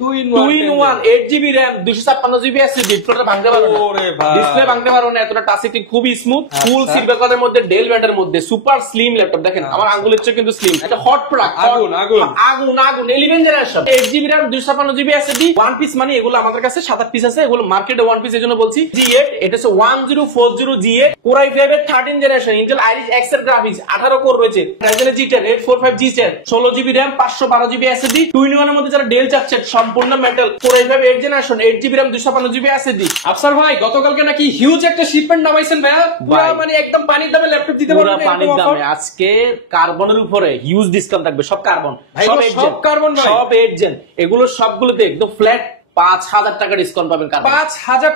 Two in one 8GB RAM 256GB SSD total ভাঙতে পারো না। ওরে ভাই ডিসপ্লে ভাঙতে পারো না, এতটা টাচ সিটিং খুবই স্মুথ, ফুল সিলভার কালারের মধ্যে ডেল ব্যান্ডের মধ্যে সুপার স্লিম ল্যাপটপ। দেখেন আমার আঙ্গুলের চেয়ে কিন্তু স্লিম, এটা হট প্রোডাক্ট, আগুন আগুন আগুন আগুন 11 generation 8GB RAM 256GB SSD one piece. মানে এগুলো আমাদের কাছে 7-8 পিস আছে, এগুলো মার্কেটে ওয়ান পিস, এজন্য বলছি। G8 এটা হচ্ছে 1040 G8 Core i5 এর 13 জেনারেশন ইন্টেল আইরিস এক্স এর গ্রাফিক্স 18 কোর রয়েছে, Ryzen G10 845 G10 16GB RAM 512GB SSD 2-in-1 এর মধ্যে যারা ডেল চাচ্ছে সম্পূর্ণ metal Core i5 8 generation 8GB RAM 256GB SSD। Afsar ভাই গতকালকে নাকি হিউজ একটা শিপমেন্ট নামাইছেন ভাইয়া, পুরো মানে একদম পানির দামে ল্যাপটপ দিতে পারবেন, পুরো পানির দামে। আজকে কার্বনের উপরে হিউজ ডিসকাউন্ট থাকবে, সব কার্বন, সব কার্বন ভাই, সব 8 জেন, এগুলো সবগুলোতে একদম ফ্ল্যাট 5000 টাকা ডিসকাউন্ট পাবেন। 5000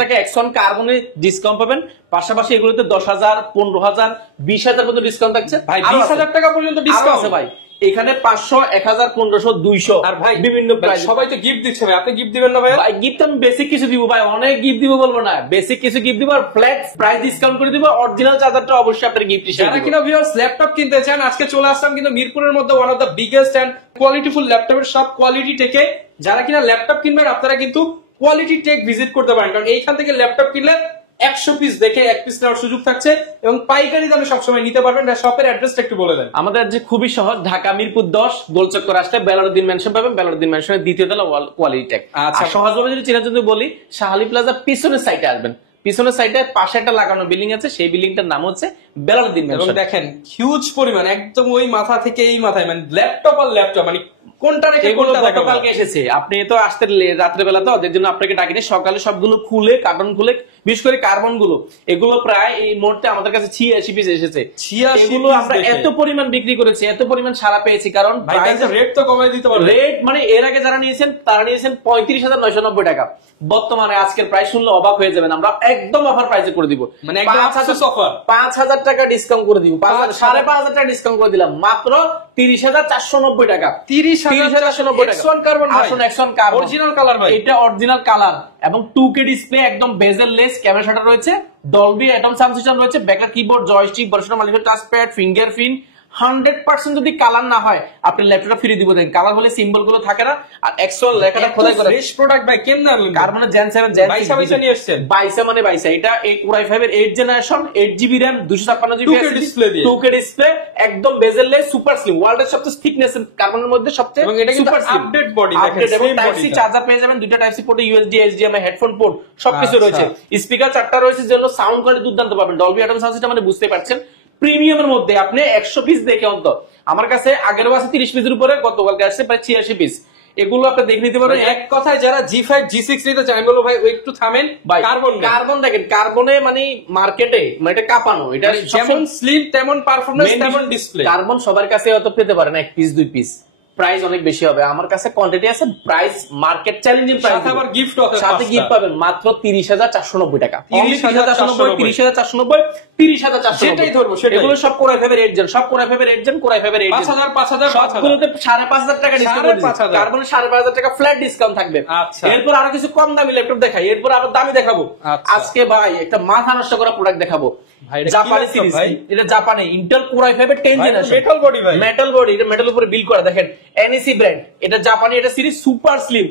টাকা এক্সন কার্বনে ডিসকাউন্ট পাবেন, পাশাপাশি এগুলোতে 10000 15000 20000 পর্যন্ত ডিসকাউন্ট থাকছে ভাই। 20000 টাকা পর্যন্ত ডিসকাউন্ট আছে ভাই এখানে। 500 1000 1500 200 আর ভাই বিভিন্ন প্রাইস। সবাই তো গিফট দিচ্ছে ভাই, আপনি গিফট দিবেন না ভাই? ভাই গিফট আমি বেসিক কিছু দিব ভাই, অনেক গিফট দিব বলবো না, বেসিক কিছু গিফট দিব আর ফ্ল্যাট প্রাইস ডিসকাউন্ট করে দিব। অরিজিনাল চার্জারটা অবশ্যই আপনাদের গিফট হিসেবে যারা কিনা ভিউয়ার্স ল্যাপটপ কিনতে চান, আজকে চলে আসলাম কিন্তু মিরপুরের মধ্যে one of the biggest and qualityful ল্যাপটপের সব কোয়ালিটি টেকে। যারা কিনা ল্যাপটপ কিনবেন আপনারা কিন্তু কোয়ালিটি টেক ভিজিট করতে পারেন, কারণ এইখান থেকে ল্যাপটপ কিনলে 100 পিস দেখে 1 পিস নেওয়ার সুযোগ থাকছে এবং পাইকারি দামে সবসময় নিতে পারবেন। শপের অ্যাড্রেসটা একটু বলে দেন। আমাদের যে খুবই সহজ, ঢাকা মিরপুর 10 গোলচক্কর আসলে বেলারউদ্দিন মেনশন পাবেন, বেলারউদ্দিন মেনশনের দ্বিতীয় তলা কোয়ালিটি টেক। আচ্ছা সহজভাবে যদি চেনার জন্য বলি, শাহালি প্লাজা পিছনের সাইডে আসবেন, পিছনের সাইডে পাশে একটা লাগানো বিল্ডিং আছে, সেই বিল্ডিংটার নাম হচ্ছে বেলারউদ্দিন মেনশন। দেখেন হিউজ পরিমাণ, একদম ওই মাথা থেকে এই মাথায়, মানে ল্যাপটপ আর ল্যাপটপ, মানে কোনটা রেখে কোনটা গতকালকে এসেছে। আপনি তো আসতে রাত্রেবেলা, তো ওদের জন্য আপনাকে ডাকিনি, সকালে সবগুলো খুলে কার্টন খুলে, বিশেষ করে কার্বন গুলো, এগুলো প্রায় এই মুহূর্তে আমাদের কাছে 86 পিস এসেছে। এগুলো আমরা এত পরিমাণ বিক্রি করেছি, এত পরিমাণ সারা পেয়েছি, কারণ রেট তো কমাই দিতে পারবে। রেট মানে এর আগে যারা নিয়েছেন তারা নিয়েছেন 35990 টাকা, বর্তমানে আজকের প্রাইস শুনলে অবাক হয়ে যাবেন, আমরা একদম অফার প্রাইসে করে দিব, মানে 5000 টাকা ডিসকাউন্ট করে দিব, 5500 টাকা ডিসকাউন্ট করে দিলাম, মাত্র 30490 টাকা। 30490 টাকা X1 কার্বন ভাই, আসুন X1 কার্বন অরিজিনাল কালার ভাই, এটা অরিজিনাল কালার এবং 2K ডিসপ্লে, একদম বেজেল লেস ক্যামেরা শাটার রয়েছে, ডলবি অ্যাটম সাউন্ড সিস্টেম রয়েছে, backup keyboard, joystick, version multipad touchpad, fingerprint. 100% যদি কালার না হয় আপনি ল্যাপটপটা ফ্রি দিব। দেন কালার হলে সিম্বল গুলো থাকে না, আর X1 লেখাটা খোদাই করে ফ্রেশ প্রোডাক্ট ভাই। কেমন আনলেন? কার্বনের জেন 7 জেন 22 নিয়ে আসছেন। 22 মানে 22, এটা এই Core i5 এর 8 generation 8GB RAM 256GB 2K display দিয়ে, 2K ডিসপ্লে, একদম বেজেল লেস, সুপার স্লিম, ওয়ার্ল্ডের সবচেয়ে থিকনেস কার্বনের মধ্যে সবচেয়ে, এবং এটা কিন্তু আপডেট বডি, দেখেন সেম টাইপ সি চার্জার পেয়ে যাবেন, দুটো টাইপ সি পোর্টে USB HDMI হেডফোন পোর্ট সবকিছু রয়েছে, স্পিকার 4টা রয়েছে, যেগুলো সাউন্ড কোয়ালিটি দুর্দান্ত পাবেন, ডলবি অ্যাটম সাউন্ড সিস্টেম, মানে বুঝতে পারছেন প্রিমিয়ামের মধ্যে। আপনি 100 পিস দেখে অন্ত, আমার কাছে আগের আছে 30 পিসের উপরে, গতকালকে আসছে প্রায় 86 পিস, এগুলো আপনি দেখে নিতে পারেন। এক কথায় যারা G5 G6 নিতে চান, বলবো ভাই একটু থামেন, কার্বন দেখেন, কার্বনে মানে মার্কেটে মানে এটা কাঁপানো, এটা যেমন স্লিম তেমন পারফরম্যান্স তেমন ডিসপ্লে। কার্বন সবার কাছে হয়তো পেতে পারেন 1 পিস 2 পিস, প্রাইস অনেক বেশি হবে, আমার কাছে কোয়ান্টিটি আছে, প্রাইস মার্কেট চ্যালেঞ্জিং প্রাইস, সাথে আবার গিফট আছে, সাথে গিফট পাবেন মাত্র 30490 টাকা, 30490 30490 সেটাই ধরবো, সেটাই। এগুলো সব Core i5 এর 8 জেন, সব Core i5 এর 8 জেন, Core i5 এর 8 জেন, 5000 সবগুলোতে 5500 টাকা ডিসকাউন্ট, কার্বনে 5500 টাকা ফ্ল্যাট ডিসকাউন্ট থাকবে। এরপর আরো কিছু কম দামি ল্যাপটপ দেখাই, এরপর আরো দামি দেখাবো। আজকে ভাই একটা মাথা নষ্ট করা প্রোডাক্ট দেখাবো, জাপানি সিরিজ, এটা জাপানি ইন্টেল Core i5 এর 10 জেনারেশন, মেটাল বডি ভাই, মেটাল বডি, এটা মেটাল উপরে বিল্ড করা, দেখেন NEC ব্র্যান্ড, এটা জাপানি, এটা series super slim,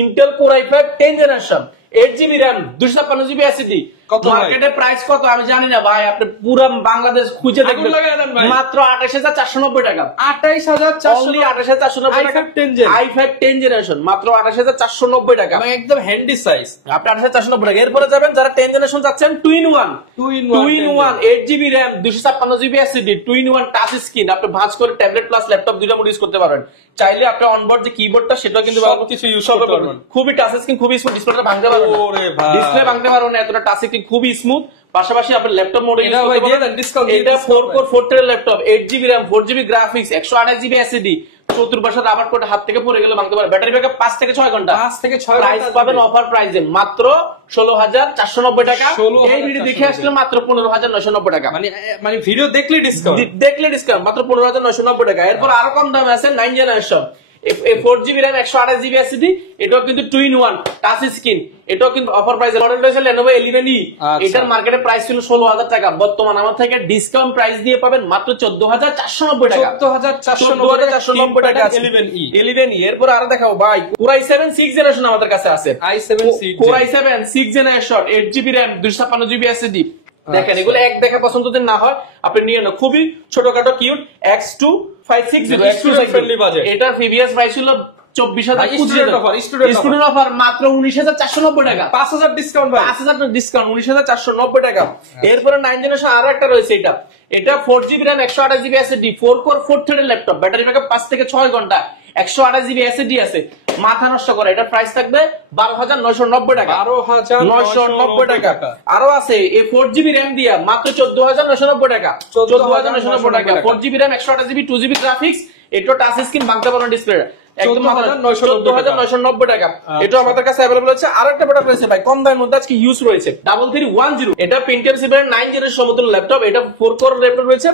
Intel Core i5 10 generation 8GB RAM 256GB SSD। মার্কেটে প্রাইস কত আমি জানি না ভাই, আপনি পুরো বাংলাদেশ খুঁজে দেখবেন, মাত্র 28490 টাকা, 28490 টাকা, i5 10 জেনারেশন মাত্র 28490 টাকা, একদম হ্যান্ডি সাইজ, আপনি 28490 টাকা। এরপরে যাবেন যারা 10 জেনারেশন যাচ্ছেন 2-in-1 8GB RAM 256GB SSD 2-in-1 touch screen, আপনি ভাঁজ করে ট্যাবলেট প্লাস ল্যাপটপ দুটো মোড ইউজ করতে পারবেন, চাইলে আপনি অনবোর্ড যে কিবোর্ডটা সেটাও কিন্তু কিছু ইউজ করতে পারবেন, খুবই টাচ স্ক্রিন, খুবই স্মুথ, ডিসপ্লেটা ভাঙতে পারবেন না, ওরে ভাই ডিসপ্লে ভাঙতে পারবেন না, এতটা টাচ স্ক্রিন খুবই স্মুথ, পাশাপাশি আপনি ল্যাপটপ মোডে ইউজ করতে পারবেন, ডিসকাউন্ট, এটা 4 core 4 thread laptop 8GB RAM 4GB graphics 128GB SSD, চতুর্পাশে রাবার কোড হাত থেকে পড়ে গেলে ভাঙতে পারে, ব্যাটারি ব্যাকআপ 5 থেকে 6 ঘন্টা, প্রাইস পাবেন অফার প্রাইসে মাত্র 16490 টাকা, এই ভিডিও দেখে আসলে মাত্র 15990 টাকা, মানে ভিডিও দেখলে ডিসকাউন্ট মাত্র 15990 টাকা। এরপর আরো কম দামে আছে 9 generation 4GB RAM 128GB SSD, এটাও কিন্তু 2-in-1 টাচ স্ক্রিন, এটাও কিন্তু অফার প্রাইসে মডেল রয়েছে Lenovo L11E। এটার মার্কেটে প্রাইস ছিল 16,000 টাকা, বর্তমান আমার থেকে ডিসকাউন্ট প্রাইস দিয়ে পাবেন মাত্র 14,490 টাকা। 14,490 টাকা L11E। এরপর আরো দেখাবো ভাই, Core i7 6th জেনারেশন আমাদের কাছে আছে। Core i7 6th generation 8GB RAM 256GB SSD। দেখেন এগুলো এক দেখা পছন্দ যদি না হয় আপনি নিয়ে নেন, খুবই ছোটখাটো কিউট X2 560 ফ্রেন্ডলি বাজেট। এটার প্রিভিয়াস প্রাইস ছিল 24,000, স্টুডেন্ট অফার মাত্র 19,490 টাকা, 5,000 ডিসকাউন্ট ভাই, 5,000 ডিসকাউন্ট 19,490 টাকা। এরপরে 9 জেনারেশন আরো একটা রয়েছে, এটা 4GB RAM 128GB SSD 4 core 4 থ্রেডের ল্যাপটপ, ব্যাটারি ব্যাকআপ 5 থেকে 6 ঘন্টা, 128GB SSD আছে, মাথা নষ্ট করে। এটা প্রাইস থাকবে 12,990 টাকা, 12,990 টাকা। আরো আছে এই 4GB RAM দিয়া মাত্র 14,990 টাকা, 14,990 টাকা। 4GB RAM 128GB 2GB graphics, এটা টাচ স্ক্রিন, বাংলা বর্ণ ডিসপ্লে, একদম 14,990 টাকা। এটা আমাদের কাছে अवेलेबल আছে। আরেকটা প্রোডাক্ট রয়েছে ভাই কম দামের মধ্যে আজকে ইউজ রয়েছে 3310, এটা Pentium 7 9 জেনারেশন সমতুল্য ল্যাপটপ, এটা 4 কোর ল্যাপটপ রয়েছে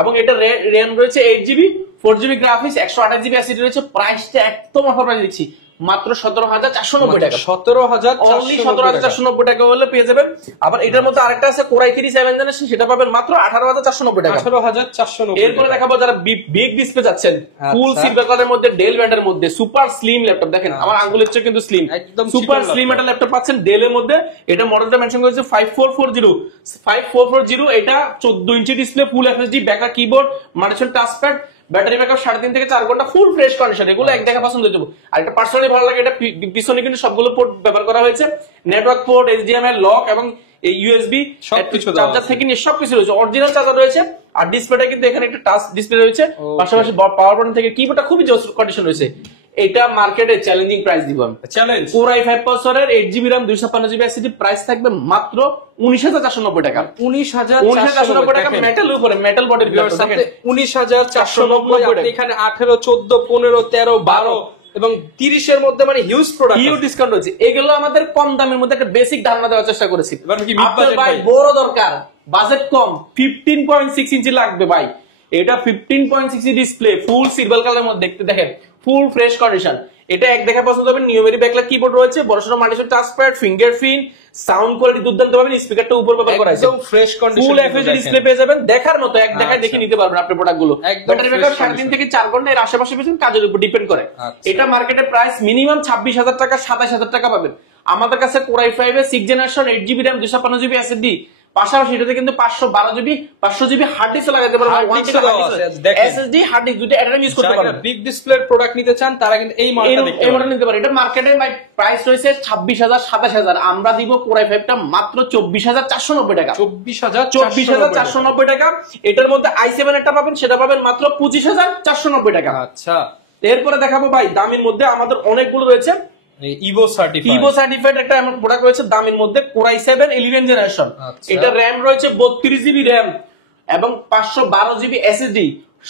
এবং এটা RAM রয়েছে 8GB, 4GB graphics, 128GB SSD রয়েছে। প্রাইসটা একদম অফার প্রাইস দিচ্ছি মাত্র 17,490 টাকা, 17,490 টাকা হলে পেয়ে যাবেন। আবার এটার মধ্যে আরেকটা আছে Core i3 7 জেনারেশন, সেটা পাবেন মাত্র 18,490 টাকা, 18,490। এরপরে দেখাবো যারা বিগ ডিসপ্লে যাচ্ছেন, ফুল সিলভার কালারের মধ্যে ডেল ব্র্যান্ডের মধ্যে সুপার স্লিম ল্যাপটপ। দেখেন আমার আঙ্গুলের চেয়ে কিন্তু স্লিম, একদম সুপার স্লিম একটা ল্যাপটপ পাচ্ছেন ডেলের মধ্যে। এটা মডেলটা মেনশন করেছে 5440, এটা 14 inch display, full FSD, backup keyboard, multiple touchpad, battery backup 3.5 থেকে 4 ঘন্টা, ফুল ফ্রেশ কন্ডিশন। এগুলো এক দেখা পছন্দ হয়ে যাবে। আর এটা পার্সোনালি ভালো লাগে, এটা পিছনে কিন্তু সবগুলো পোর্ট ব্যবহার করা হয়েছে, নেটওয়ার্ক পোর্ট, HDMI, লক এবং ইউএসবি, সবকিছু চার্জার থেকে নিয়ে সবকিছু রয়েছে, অরিজিনাল চার্জার রয়েছে। আর ডিসপ্লেটা কিন্তু এখানে একটা টাচ ডিসপ্লে রয়েছে, পাশাপাশি পাওয়ার বাটন থেকে কিবোর্ডটা খুবই জোস কন্ডিশন রয়েছে। এটা মার্কেটে চ্যালেঞ্জিং প্রাইস দিব আমি, চ্যালেঞ্জ। Core i5 প্রসেসরের 8GB RAM 256GB SSD, price থাকবে মাত্র 19,490 টাকা, 19,490 টাকা। মেটাল উপরে, মেটাল বডির 19,490। আপনি এখানে 18, 14, 15, 13, 12 এবং 30 এর মধ্যে মানে হিউজ প্রোডাক্ট, হিউজ ডিসকাউন্ট রয়েছে। এগুলো আমাদের কম দামের মধ্যে একটা বেসিক ধারণা দেওয়ার চেষ্টা করেছি। এবার কি মিড বাজেট ভাই বড় দরকার, বাজেট কম, 15.6 ইঞ্চি লাগবে ভাই। এটা 15.6 ডিসপ্লে, ফুল সিলভার কালারের মধ্যে, দেখতে দেখেন ফুল ফ্রেশ কন্ডিশন। এটা এক দেখা পছন্দ হবে, নিউমেরিক ব্যাকলাইট কিবোর্ড রয়েছে, বড়সড় multiple touchpad, fingerprint, sound quality দুর্দান্ত পাবেন, স্পিকারটা উপর ব্যবহার করা আছে, একদম ফ্রেশ কন্ডিশন, ফুল এফএসডি ডিসপ্লে পেয়ে যাবেন। দেখার মতো এক দেখায় দেখে নিতে পারবেন আপনি প্রোডাক্টগুলো। ব্যাটারি ব্যাকআপ 3.5 থেকে 4 ঘন্টা, এর আশেপাশে পেয়েছেন, কাজের উপর ডিপেন্ড করে। এটা মার্কেটে প্রাইস মিনিমাম 26,000 টাকা, 27,000 টাকা পাবেন। আমাদের কাছে Core i5 এর 6 generation 8GB RAM 256GB SSD, পাশাপাশি এটাতে কিন্তু 512GB হার্ড ডিস্ক লাগাতে পারবেন, SSD হার্ড ডিস্ক দুটো একসাথে ইউজ করতে পারবেন। বিগ ডিসপ্লের প্রোডাক্ট নিতে চান তারা কিন্তু এই মডেলটা নিতে পারেন। এটা মার্কেটে প্রাইস রয়েছে 26,000 27,000, আমরা দিব Core i5 টা মাত্র 24,490 টাকা, 24,490 টাকা। এটার মধ্যে i7 একটা পাবেন, সেটা পাবেন মাত্র 25,490 টাকা। আচ্ছা, এরপরে দেখাবো ভাই দামের মধ্যে আমাদের অনেকগুলো রয়েছে। ইভো সার্টিফাইড একটা এমন প্রোডাক্ট রয়েছে দামের মধ্যে, Core i7 11 জেনারেশন। এটা RAM রয়েছে 32GB RAM এবং 512GB SSD,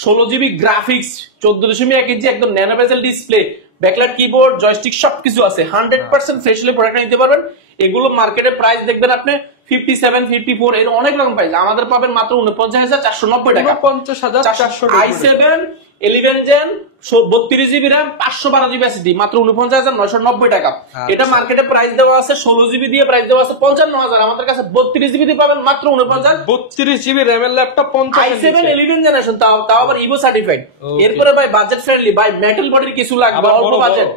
16GB গ্রাফিক্স, 14.1 ইঞ্চি একদম ন্যানো বেজেল ডিসপ্লে, ব্যাকলাইট কিবোর্ড, জয়স্টিক সবকিছু আছে। 100% ফ্রেশলি প্রোডাক্ট নিতে পারবেন। এগুলো মার্কেটে প্রাইস দেখবেন আপনি 57, 54, এর অনেক রকম প্রাইস। আমাদের পাবেন মাত্র 49,490 টাকা, 49,490। i7 11 gen 32GB RAM 512GB SSD মাত্র 49,990 টাকা। এটা মার্কেটে প্রাইস দেওয়া আছে 16GB দিয়ে, প্রাইস দেওয়া আছে 55,000। আমাদের কাছে 32GB দিয়ে পাবেন মাত্র 49,000। 32GB RAM এর ল্যাপটপ 50 i7 11 জেনারেশন, তাও আবার ইভো সার্টিফাইড। এরপরে ভাই বাজেট ফ্রেন্ডলি, ভাই মেটাল বডির কিছু লাগবে, অল্প বাজেট,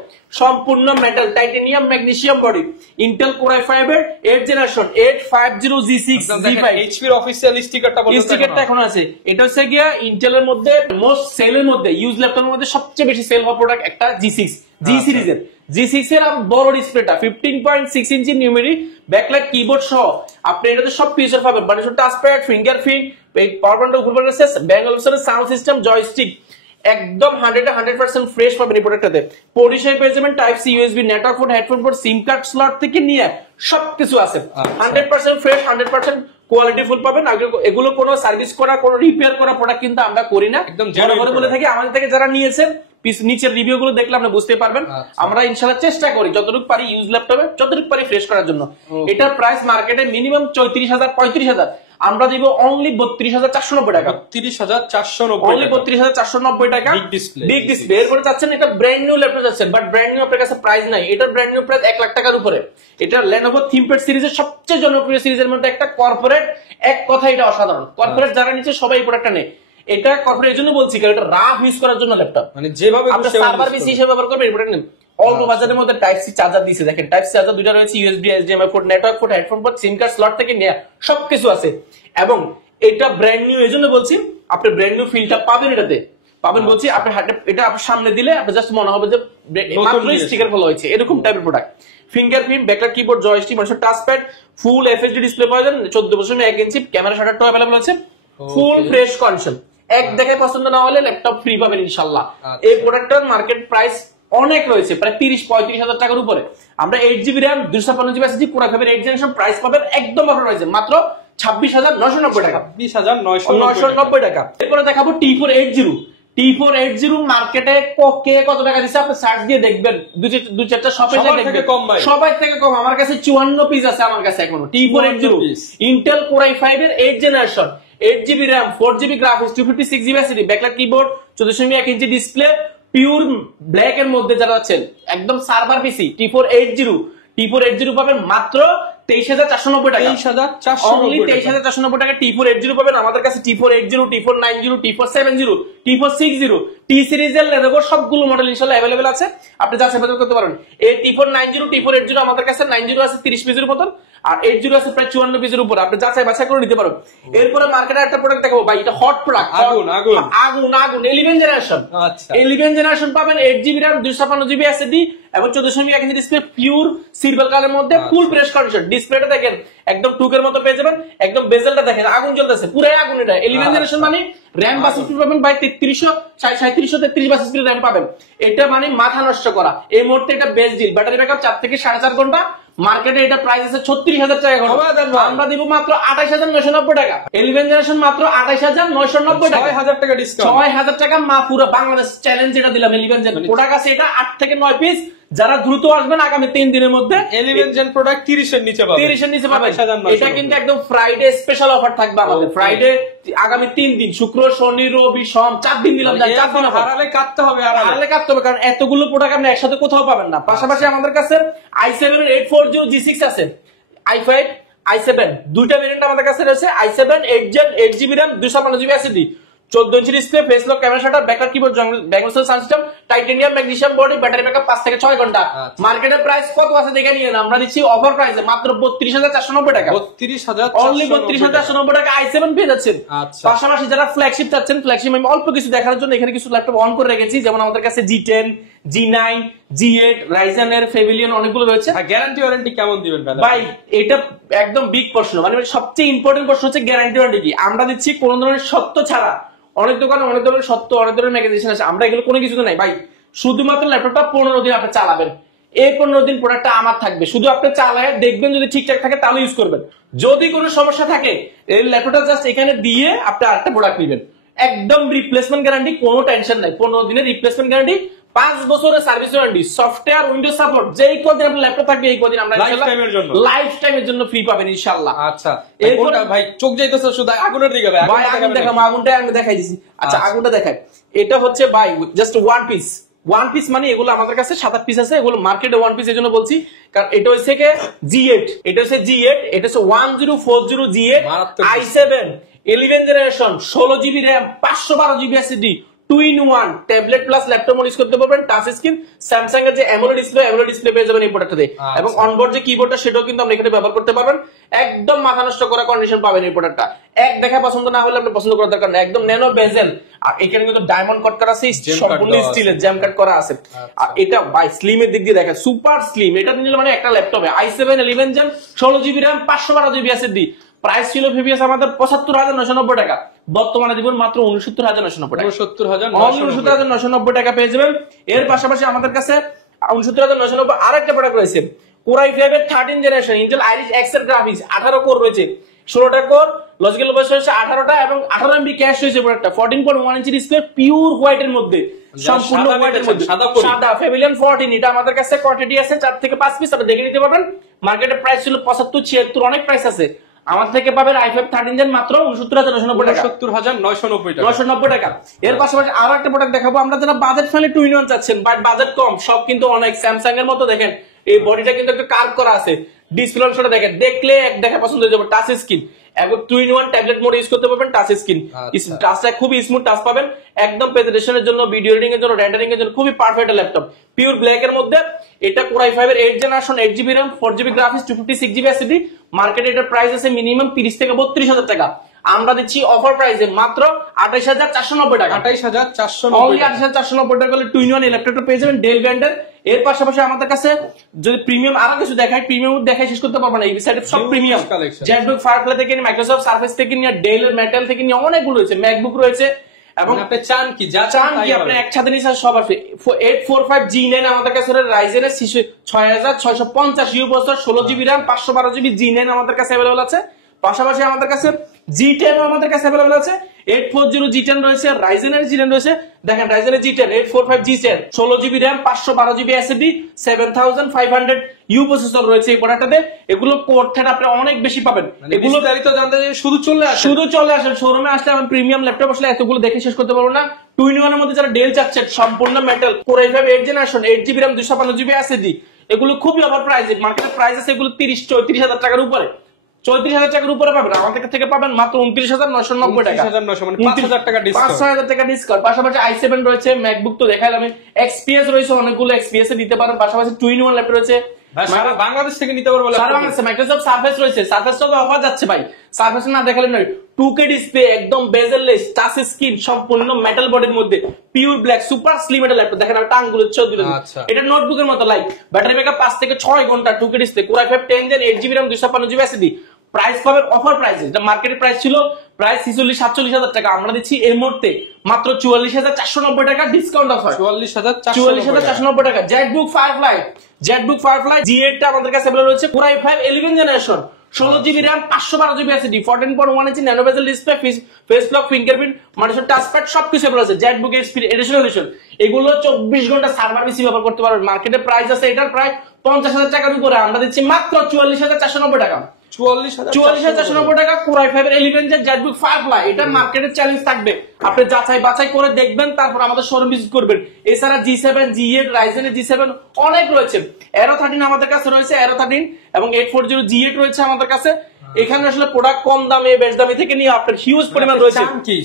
সম্পূর্ণ metal, titanium, magnesium body, Intel Core i5 এর 8 জেনারেশন 850G6 G5, HP এর অফিশিয়াল স্টিকারটা বলতে স্টিকারটা এখন আছে। এটা হচ্ছে গিয়া ইন্টেলের মধ্যে মোস্ট সেলের মধ্যে, ইউজ ল্যাপটপের মধ্যে সবচেয়ে বেশি সেল হওয়া প্রোডাক্ট একটা G6 G সিরিজের। G6 এর বড় ডিসপ্লেটা 15.6 ইঞ্চি নিউমেরিক ব্যাকলাইট কিবোর্ড সহ আপনি এটাতে সব ফিচার পাবেন, button touchpad, fingerprint, power button উপর রয়েছে, ব্যাঙ্গল সাউন্ড সিস্টেম, জয়স্টিক, একদম 100% ফ্রেশ পাবেন এই প্রোডাক্টটাতে। পোর্ট হিসেবে পেয়ে যাবেন type C, USB, network port, headphone port, SIM card slot থেকে নিয়ে সবকিছু আছে। 100% ফ্রেশ, 100% কোয়ালিটি ফুল পাবেন। এগুলো কোনো সার্ভিস করা, কোনো রিপেয়ার করা প্রোডাক্ট কিন্তু আমরা করি না, একদম বলে থাকি। আমাদের থেকে যারা নিয়েছেন নিচের রিভিউ গুলো দেখলে আপনি বুঝতে পারবেন। আমরা ইনশাআল্লাহ চেষ্টা করি যতটুকু পারি ইউজ ল্যাপটপে যতটুকু পারি ফ্রেশ করার জন্য। এটার প্রাইস মার্কেটে মিনিমাম 34,000 35,000, আমরা দিব অনলি 32,490 টাকা। 32,490 অনলি 32,490 টাকা বিগ ডিসপ্লে। এরপরে চাচ্ছেন এটা ব্র্যান্ড নিউ ল্যাপটপ চাচ্ছেন, বাট ব্র্যান্ড নিউ আপনার কাছে প্রাইস নাই, এটার ব্র্যান্ড নিউ প্রাইস 1 লাখ টাকার উপরে। এটা Lenovo ThinkPad সিরিজের সবচেয়ে জনপ্রিয় সিরিজের মধ্যে একটা কর্পোরেট, এক কথা এটা অসাধারণ। কর্পোরেট যারা নিচে সবাই এই প্রোডাক্টটা নেয়। এটা কর্পোরেট এজন্য বলছি কারণ এটা রাফ ইউজ করার জন্য ল্যাপটপ, মানে যেভাবে আপনি সার্ভার পিসি হিসেবে ব্যবহার করবেন এই প্রোডাক্ট নেন। অল্প বাজারের মধ্যে টাইপ সি চার্জার দিয়েছে, দেখেন টাইপ সি চার্জার দুইটা রয়েছে, USB, HDMI port, network port, headphone port, SIM card slot থেকে নেয়া সবকিছু আছে। এবং এটা ব্র্যান্ড নিউ এজন্য বলছি, আপনি ব্র্যান্ড নিউ ফিলটা পাবেন এটাতে, পাবেন বলছি। আপনি হাতে এটা আপনার সামনে দিলে আপনি জাস্ট মনে হবে যে মাত্রই স্টিকার ফলো হয়েছে, এরকম টাইপের product. Fingerprint, backlight keyboard, joystick, মানুষের টাচপ্যাড, ফুল এফএইচডি ডিসপ্লে পাবেন, 14.1 ইঞ্চি ক্যামেরা, শাটারটাও अवेलेबल আছে, ফুল ফ্রেশ কন্ডিশন। এক দেখায় পছন্দ না হলে ল্যাপটপ ফ্রি পাবেন ইনশাআল্লাহ। এই প্রোডাক্টটার মার্কেট প্রাইস অনেক রয়েছে, প্রায় 30-35 হাজার টাকার উপরে। আমরা 8GB RAM 256GB SSD পুরো খাবেন 8 জেনারেশন প্রাইস পাবেন একদম অফার রয়েছে মাত্র 26,990 টাকা। 26,990 টাকা। এরপরে দেখাবো T480। T480 মার্কেটে কে কত টাকা দিচ্ছে আপনি সার্চ দিয়ে দেখবেন, দুই চারটা শপে যা দেখবেন সবার থেকে কম। আমার কাছে 54 পিস আছে আমার কাছে এখনো T480 ইন্টেল Core i5 এর 8 generation, 8GB RAM, 4GB graphics, 256GB SSD, backlight keyboard, 14.1 inch display, pure black এর মধ্যে যারা আছেন একদম সার্ভার পিসি T480 পাবেন মাত্র 23,490 টাকা। 23,490 টাকা T480 পাবেন আমাদের কাছে। T480, T490, T470, T460, T সিরিজের Lenovo সবগুলো মডেল ইনশাআল্লাহ अवेलेबल আছে, আপনি যা সেভাবে করতে পারেন। এই T490, T480 আমাদের কাছে 90 আছে 30 পিসের মতন, আর 80 আছে প্রায় 54 পিসের উপর, আপনি যাচাই বাছাই করে নিতে পারবেন। এরপরে মার্কেটে একটা প্রোডাক্ট দেখাবো ভাই, এটা হট প্রোডাক্ট, আগুন 11 জেনারেশন। আচ্ছা 11 জেনারেশন পাবেন 8GB RAM 256GB SSD এবং 14.1 ইঞ্চি ডিসপ্লে, পিওর সিলভার কালারের মধ্যে, ফুল ফ্রেশ কন্ডিশন। ডিসপ্লেটা দেখেন একদম টুকের মতো পেয়ে যাবেন, একদম বেজেলটা দেখেন আগুন জ্বলতেছে, পুরাই আগুন। এটা 11 জেনারেশন মানে র‍্যাম বাস স্পিড পাবেন ভাই 3333 বাস স্পিড র‍্যাম পাবেন। এটা মানে মাথা নষ্ট করা। এই মুহূর্তে এটা বেস্ট ডিল, ব্যাটারি ব্যাকআপ 4 থেকে 4.5 ঘন্টা। মার্কেটে এটা প্রাইস আছে 36,000 টাকা, আমরা দিব মাত্র 28,990 টাকা। 11 জেনারেশন মাত্র 28,990 টাকা, 6,000 টাকা ডিসকাউন্ট, 6,000 টাকা মা পুরো বাংলাদেশ চ্যালেঞ্জ এটা দিলাম। 11 জেন প্রোডাক্ট আছে এটা 8 থেকে 9 পিস, যারা দ্রুত আসবেন আগামী 3 দিনের মধ্যে 11 জেন প্রোডাক্ট 30 এর নিচে পাবেন, 30 এর নিচে পাবেন। এটা কিন্তু একদম ফ্রাইডে স্পেশাল অফার থাকবে আমাদের। ফ্রাইডে আগামী 3 দিন, শুক্র, শনি, রবি, সোম, 4 দিন দিলাম। 4 দিন হারালে কাটতে হবে, কারণ এতগুলো প্রোডাক্ট আপনি একসাথে কোথাও পাবেন না। পাশাপাশি আমাদের কাছে i7 এর 840 G6 আছে, i5, i7 দুইটা ভেরিয়েন্ট আমাদের কাছে রয়েছে। i7 8 gen 8GB RAM 256GB SSD, 14 inch display, face lock, camera shutter, backlight keyboard, backlight sound system, titanium magnesium body, battery backup 5 থেকে 6 ঘন্টা। মার্কেটের প্রাইস কত আছে দেখে নিন, আমরা দিচ্ছি অফার প্রাইসে মাত্র 32,490 টাকা। 32,490 টাকা i7 পেয়ে যাচ্ছেন। পাশাপাশি যারা ফ্ল্যাগশিপ চাচ্ছেন, ফ্ল্যাগশিপ আমি অল্প কিছু দেখার জন্য এখানে কিছু ল্যাপটপ অন করে রেখেছি, যেমন আমাদের কাছে G10, G9, G8, Ryzen এর ফেভিলিয়ন অনেকগুলো রয়েছে। গ্যারান্টি ওয়ারেন্টি কেমন দিবেন ভাই? এটা একদম বিগ প্রশ্ন, মানে সবচেয়ে ইম্পর্টেন্ট প্রশ্ন হচ্ছে গ্যারান্টি ওয়ারেন্টি কি। আমরা দিচ্ছি কোন ধরনের সত্য ছাড়া। অনেক দোকানে অনেক ধরনের সত্য, অনেক ধরনের ম্যাগাজিন আছে, আমরা এগুলো কোনো কিছু নাই ভাই। শুধুমাত্র ল্যাপটপটা 15 দিন আপনি চালাবেন, এই 15 দিন প্রোডাক্টটা আমার থাকবে, শুধু আপনি চালায় দেখবেন, যদি ঠিকঠাক থাকে তাহলে ইউজ করবেন। যদি কোনো সমস্যা থাকে এই ল্যাপটপটা জাস্ট এখানে দিয়ে আপনি আরেকটা প্রোডাক্ট নেবেন, একদম রিপ্লেসমেন্ট গ্যারান্টি, কোনো টেনশন নাই। 15 দিনের রিপ্লেসমেন্ট গ্যারান্টি, 5 বছরের service warranty, software, Windows support, যেই কদিন আপনার ল্যাপটপ থাকবে এই কদিন আমরা লাইফ টাইমের জন্য ফ্রি পাবেন ইনশাআল্লাহ। আচ্ছা এরপর ভাই চোখ যাইতেছে শুধু আগুনের দিকে ভাই, আগুন দেখাম, আগুনটা আমি দেখাই দিছি। আচ্ছা আগুনটা দেখাই, এটা হচ্ছে ভাই জাস্ট ওয়ান পিস মানে এগুলো আমাদের কাছে 7-8 পিস আছে, এগুলো মার্কেটে ওয়ান পিস এজন্য বলছি কারণ এটা হচ্ছে G8, এটা হচ্ছে 1040 G8 i7 11 generation, 16GB RAM, 512GB SSD, 2-in-1 tablet plus laptop use করতে পারবেন। টাচ স্ক্রিন, স্যামসাং এর যে অ্যামোলেড ডিসপ্লে পেয়ে যাবেন এই প্রোডাক্টটাতে, এবং অনবোর্ড যে কিবোর্ডটা সেটাও কিন্তু আপনি এখানে ব্যবহার করতে পারবেন। একদম মাথা নষ্ট করা কন্ডিশন পাবেন এই প্রোডাক্টটা। এক দেখা পছন্দ না হলে আপনি পছন্দ করার দরকার নেই, একদম ন্যানো বেজেল, আর এখানে কিন্তু ডায়মন্ড কাট করা আছে, সম্পূর্ণ স্টিলের জ্যাম কাট করা আছে। আর এটা বাই স্লিমের দিক দিয়ে দেখেন সুপার স্লিম, এটা নিলে মানে একটা ল্যাপটপে i7 11 gen 16GB RAM 512GB SSD। Price ছিল প্রিভিয়াস আমাদের 75,990 টাকা, বর্তমানে দিবেন মাত্র 69,990 টাকা। 69,990 টাকা পেয়ে যাবেন। এর পাশাপাশি আমাদের কাছে 69,990 আরেকটা প্রোডাক্ট রয়েছে, Core i5 এর 13 জেনারেশন, ইন্টেল আইরিশ এক্স এর গ্রাফিক্স, 18 কোর রয়েছে, 16টা কোর, লজিক্যাল বয়স হচ্ছে 18টা এবং 18 MB ক্যাশ রয়েছে প্রোডাক্টটা। 14.1 ইঞ্চি ডিসপ্লে, পিওর হোয়াইট এর মধ্যে, সম্পূর্ণ হোয়াইটের মধ্যে, সাদা ফেভিলিয়ন 14। এটা আমাদের কাছে কোয়ান্টিটি আছে 4 থেকে 5 পিস, আপনি দেখে নিতে পারবেন। মার্কেটের প্রাইস ছিল 75-76, অনেক প্রাইস আছে। আমার থেকে পাবেন i5 13 জেন মাত্র 69990 টাকা, 69990 টাকা, 990 টাকা। এর পাশাপাশি আরো একটা প্রোডাক্ট দেখাবো আমরা, যারা বাজেট ফ্রেন্ডলি 2-in-1 চাচ্ছেন বাট বাজেট কম, সব কিন্তু অনেক স্যামসাং এর মতো দেখেন এই বডিটা কিন্তু একটু কার্ভ করা আছে, ডিসপ্লে অংশটা দেখেন, দেখলে এক দেখা পছন্দ হয়ে যাবে, টাচ স্ক্রিন, একদম 2-in-1 ট্যাবলেট মোড ইউজ করতে পারবেন, টাচ স্ক্রিন, টাচটা খুবই স্মুথ টাচ পাবেন, একদম প্রেজেন্টেশনের জন্য, ভিডিও এডিটিং এর জন্য, রেন্ডারিং এর জন্য খুবই পারফেক্ট ল্যাপটপ, পিওর ব্ল্যাক এর মধ্যে। এটা Core i5 এর 8 generation, 8GB RAM, 4GB graphics, 256GB SSD। মার্কেটে এটার প্রাইস আছে মিনিমাম 30 থেকে 32,000 টাকা, আমরা দিচ্ছি অফার প্রাইসে মাত্র 28,490 টাকা, 28,490 অনলি 28,490 টাকা হলে 2-in-1 এই ল্যাপটপটা পেয়ে যাবেন ডেল ব্র্যান্ডের। এর পাশাপাশি আমাদের কাছে যদি প্রিমিয়াম আরো কিছু দেখাই, প্রিমিয়াম দেখাই শেষ করতে পারবো না, এই সাইডে সব প্রিমিয়াম, জ্যাকবুক ফায়ারফ্লাই থেকে নিয়ে, মাইক্রোসফট সার্ফেস থেকে নিয়ে, ডেল মেটাল থেকে নিয়ে অনেকগুলো রয়েছে, ম্যাকবুক রয়েছে, এবং আপনি চান কি যা চান কি আপনি একসাথে নিয়ে সব আছে। 845G9 আমাদের কাছে রাইজেন এর 6650 processor, 16GB RAM, 512GB G9 আমাদের কাছে अवेलेबल আছে। পাশাপাশি আমাদের কাছে G10 আমাদের কাছে अवेलेबल আছে, 840 G10 রয়েছে, রাইজেন এর G10 রয়েছে, দেখেন রাইজেন এর G10 845 G10, 16GB RAM, 512GB SSD, 7500U processor রয়েছে এই প্রোডাক্টটাতে। এগুলো কোর থ্রেড আপনি অনেক বেশি পাবেন, এগুলো বিস্তারিত জানতে শুধু চলে আসেন শোরুমে আসলে, আমি প্রিমিয়াম ল্যাপটপ আসলে এতগুলো দেখে শেষ করতে পারবো না। 2-in-1 এর মধ্যে যারা ডেল চাচ্ছেন সম্পূর্ণ metal, Core i5 8 generation, 8GB RAM, 256GB SSD, এগুলো খুবই অফার প্রাইস, মার্কেটের প্রাইস আছে এগুলো 30-34,000 টাকার উপরে, 34,000 টাকার উপরে পাবেন, আমাদের থেকে পাবেন মাত্র 29,990 টাকা, 5,000 টাকা ডিসকাউন্ট, 5,000 টাকা ডিসকাউন্ট। পাশাপাশি i7 রয়েছে, ম্যাকবুক তো দেখাইলাম, XPS রয়েছে অনেকগুলো, XPS এ দিতে পারেন, পাশাপাশি 2-in-1 ল্যাপটপ রয়েছে, বাংলাদেশ থেকে নিতে পারবো, মাইক্রোসফট সার্ফেস রয়েছে, সার্ফেসটা তো অফার যাচ্ছে ভাই, সার্ফেস না দেখালে নয়, 2K ডিসপ্লে, একদম বেজেললেস, টাচ স্ক্রিন, সম্পূর্ণ মেটাল বডির মধ্যে, পিওর ব্ল্যাক, সুপার স্লিম এটা ল্যাপটপ, দেখেন টাঙ্গুলো চৌধুরী, এটা নোটবুকের মতো লাইক, ব্যাটারি ব্যাকআপ 5 থেকে 6 ঘন্টা, 2K display, Core i5 10 gen, 8GB RAM, 256GB SSD। Price পাবেন অফার প্রাইসে, এটা মার্কেটের প্রাইস ছিল প্রায় 46-47,000 টাকা, আমরা দিচ্ছি এই মুহূর্তে মাত্র 44,490 টাকা ডিসকাউন্ট অফার, 44,490 টাকা। জ্যাকবুক ফায়ারফ্লাই G8 টা আমাদের কাছে अवेलेबल রয়েছে, Core i5 11 generation, 16GB RAM, 512GB SSD, 14.1 ইঞ্চি ন্যানো বেজেল ডিসপ্লে, ফেস লক, ফিঙ্গারপ্রিন্ট, মানুষের টাচপ্যাড সবকিছু अवेलेबल আছে। জ্যাকবুক এডিশন এগুলো 24 ঘন্টা সার্ভার পিসি ব্যবহার করতে পারবেন, মার্কেটের প্রাইস আছে এটার প্রায় 50,000 টাকার উপরে, আমরা দিচ্ছি মাত্র 44,490 টাকা, 44,490 টাকা। Core i5 এর 11 জেন জ্যাকবুক ফায়ারফ্লাই, এটা মার্কেটের চ্যালেঞ্জ থাকবে, আপনি যাচাই বাছাই করে দেখবেন, তারপর আমাদের শোরুম ভিজিট করবেন। এছাড়া G7, G8, রাইজেন এর G7 অনেক রয়েছে, Aero 13 আমাদের কাছে রয়েছে, Aero 13 এবং 840 G8 রয়েছে আমাদের কাছে। এখানে আসলে প্রোডাক্ট কম দামে, বেশ দামি থেকে নিয়ে আপনার হিউজ পরিমাণ রয়েছে, কি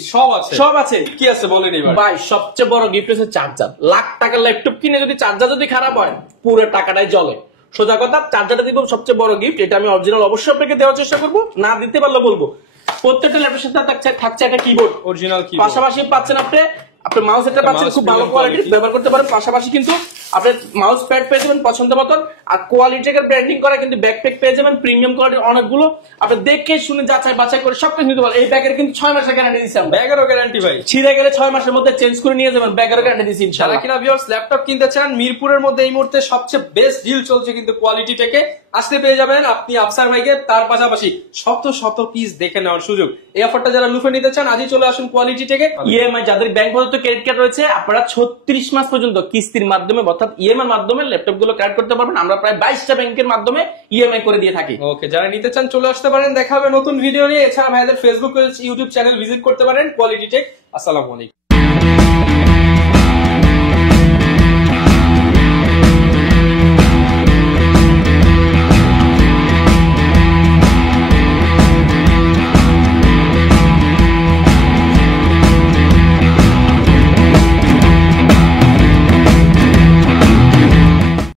সব আছে, কি আছে বলেন এবার ভাই। সবচেয়ে বড় গিফট হচ্ছে চার্জার, লাখ টাকার ল্যাপটপ কিনে যদি চার্জার যদি খারাপ হয় পুরো টাকাটাই জলে, সোজা কথা, চার্জারটা দিব সবচেয়ে বড় গিফট, এটা আমি অরিজিনাল অবশ্যই আপনাকে দেওয়ার চেষ্টা করবো, না দিতে পারলে বলবো। প্রত্যেকটা ল্যাপটপের সাথে থাকছে একটা কিবোর্ড অরিজিনাল, পাশাপাশি পাচ্ছেন আপনি মাউস এটা পাচ্ছেন খুব ভালো কোয়ালিটির, ব্যবহার করতে পারেন। পাশাপাশি কিন্তু আপনি মাউস প্যাড পেয়ে যাবেন পছন্দ মতন, আর কোয়ালিটি থেকে ব্র্যান্ডিং করা কিন্তু ব্যাকপ্যাক পেয়ে যাবেন প্রিমিয়াম কোয়ালিটির অনেকগুলো, আপনি দেখে শুনে যাচাই বাছাই করে সবকিছু নিতে পারেন। এই ব্যাগের কিন্তু 6 মাসের গ্যারান্টি দিচ্ছি আমরা, ব্যাগেরও গ্যারান্টি ভাই, ছিঁড়ে গেলে 6 মাসের মধ্যে চেঞ্জ করে নিয়ে যাবেন, ব্যাগেরও গ্যারান্টি দিচ্ছি ইনশাআল্লাহ। কিনা ভিউয়ার্স ল্যাপটপ কিনতে চান, মিরপুরের মধ্যে এই মুহূর্তে সবচেয়ে বেস্ট ডিল চলছে কিন্তু কোয়ালিটি থেকে, আসলে পেয়ে যাবেন আপনি আফসার ভাইকে, তার পাশাপাশি শত পিস দেখে নেওয়ার সুযোগ। এই অফারটা যারা লুফে নিতে চান আজই চলে আসুন কোয়ালিটি থেকে। ইএমআই যাদের ব্যাংক প্রদত্ত ক্রেডিট কার্ড রয়েছে, আপনারা 36 মাস পর্যন্ত কিস্তির মাধ্যমে অর্থাৎ ইএমআই এর মাধ্যমে ল্যাপটপ গুলো ক্রেডিট করতে পারবেন, আমরা প্রায় 22টা ব্যাংকের মাধ্যমে ইএমআই করে দিয়ে থাকি। ওকে, যারা নিতে চান চলে আসতে পারেন, দেখা হবে নতুন ভিডিও নিয়ে। এছাড়া ভাইদের ফেসবুক, ইউটিউব চ্যানেল ভিজিট করতে পারেন কোয়ালিটি টেক। আসসালামু আলাইকুম।